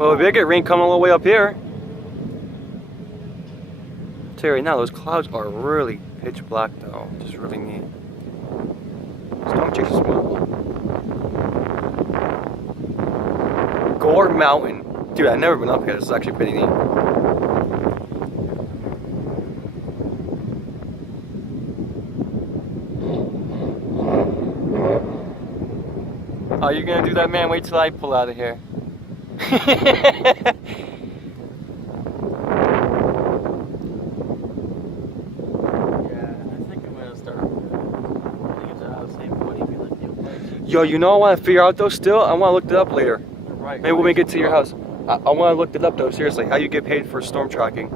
Well, we get rain coming all the way up here. I'll tell you right now, those clouds are really pitch black though, which is really neat. Storm chasers well. Gore Mountain. Dude, I've never been up here. This is actually pretty neat. Oh, you're gonna do that, man? Wait till I pull out of here. Yeah, I think I'm gonna start. Yo, you know I want to figure out though still? I want to look it up later. Right. Maybe when we get to your house. I want to look it up though, seriously. How you get paid for storm tracking?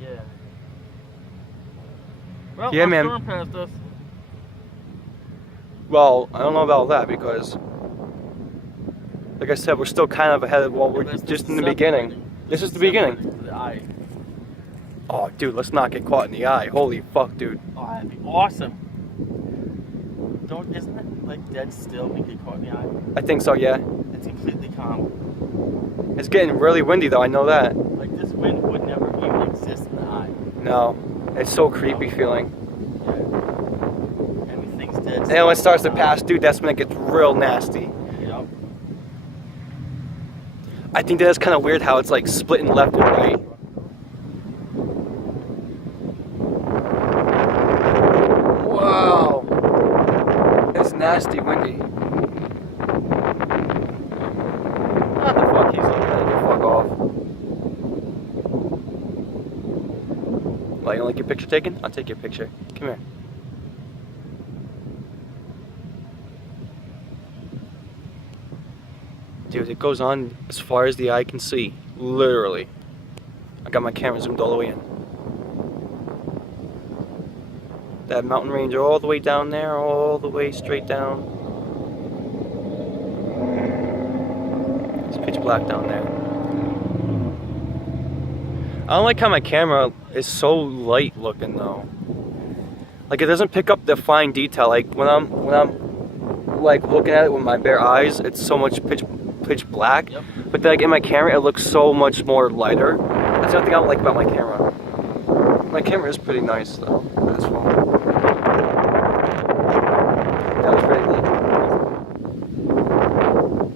Yeah. Well, Yeah, our man. storm passed us. Well, I don't know about that because, like I said, we're still kind of ahead of what we're just in the beginning. This is the beginning. The eye. Oh, dude, let's not get caught in the eye. Holy fuck, dude. Oh, that'd be awesome. Isn't it like dead still when you get caught in the eye? I think so, yeah. It's completely calm. It's getting really windy though, I know that. Like this wind would never even exist in the eye. No, it's so creepy feeling. Yeah. Everything's dead still. And when it starts to pass, dude, that's when it gets real nasty. Yep. I think that's kind of weird how it's like splitting left and right. Wow. It's nasty windy. What the fuck he's looking at? Fuck off. Well, you don't like your picture taken? I'll take your picture. Come here. Dude, it goes on as far as the eye can see. Literally. I got my camera zoomed all the way in. That mountain range all the way down there, all the way straight down. It's pitch black down there. I don't like how my camera is so light looking though. Like it doesn't pick up the fine detail. Like when I'm like looking at it with my bare eyes, it's so much pitch black. Yep. But then like in my camera, it looks so much more lighter. That's the only thing I don't like about my camera. My camera is pretty nice though for this one. That was pretty neat.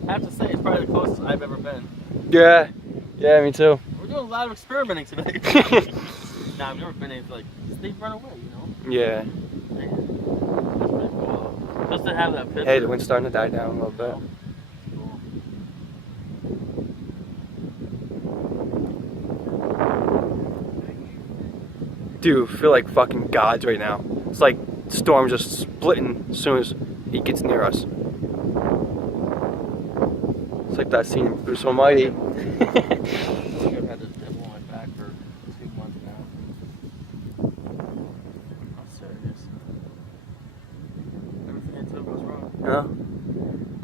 I have to say, it's probably the closest I've ever been. Yeah, yeah, me too. We're doing a lot of experimenting today. Nah, I've never been able to, like, they run away, you know? Yeah. Man, that's pretty cool. Just to have that picture. Hey, the wind's starting to die down a little bit. Cool. Dude, I feel like fucking gods right now. It's like the storm just splitting as soon as he gets near us. It's like that scene in Bruce Almighty. I've had this devil on my back for 2 months now. I'm serious. Everything I took was wrong. Yeah.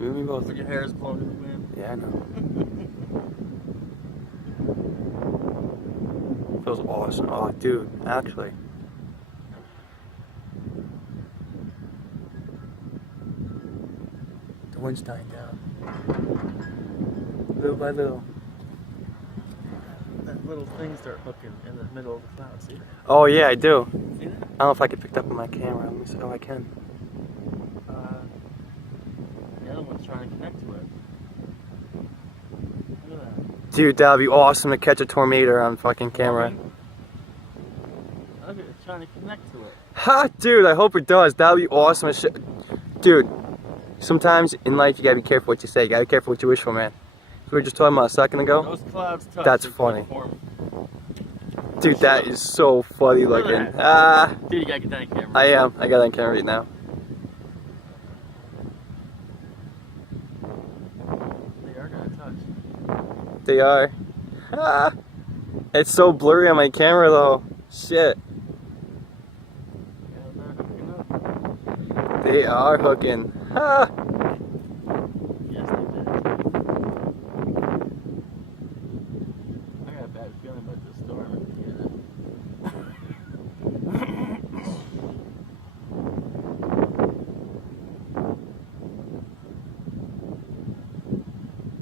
You and me both. But your hair is blowing in the wind. Yeah, I know. Feels awesome. Oh, dude, actually. The wind's dying down. Little by little. That little thing start hooking in the middle of the cloud, see? Oh, yeah, I do. See that? I don't know if I can pick it up on my camera. Let me see. Oh, I can. The other one's trying to connect to it. Look at that. Dude, that would be awesome to catch a tornado on fucking camera. Look, it's trying to connect to it. Ha, dude, I hope it does. That would be awesome as shit. Dude, sometimes in life you gotta be careful what you say. You gotta be careful what you wish for, man. We were just talking about a second ago. Those clouds touch. That's it's funny. form. Dude, that is so funny Look at looking. that. Ah, Dude, you gotta get that on camera. I am. I got it on camera right now. They are gonna touch. They are. Ah, it's so blurry on my camera though. Shit. Yeah, they're hooking up. They are hooking. Ah. Yes, they did. I got a bad feeling about this storm.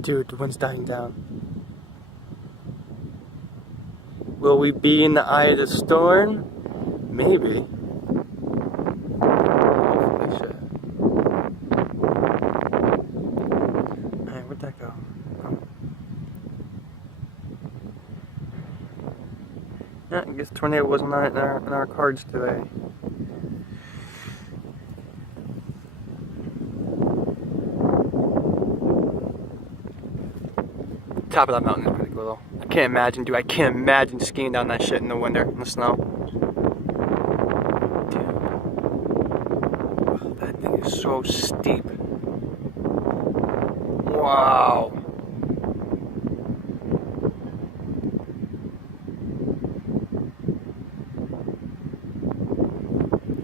Dude, the wind's dying down. Will we be in the eye of the storm? Maybe. Holy shit. Alright, where'd that go? Oh. Yeah, I guess tornado wasn't in our cards today. Top of that mountain is pretty cool though. I can't imagine, dude. I can't imagine skiing down that shit in the winter, in the snow. Dude. Oh, that thing is so steep. Wow.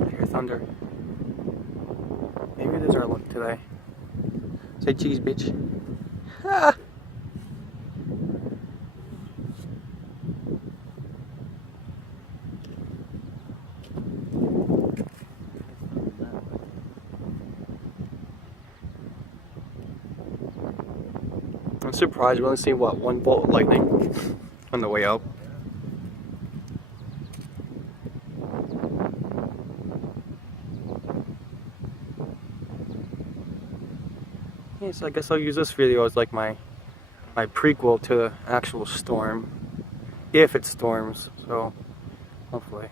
I hear thunder. Maybe it is our luck today. Say cheese, bitch. Ah. I'm surprised we only see what, 1 bolt of lightning on the way up. Yeah, so I guess I'll use this video as like my prequel to the actual storm, if it storms. So hopefully.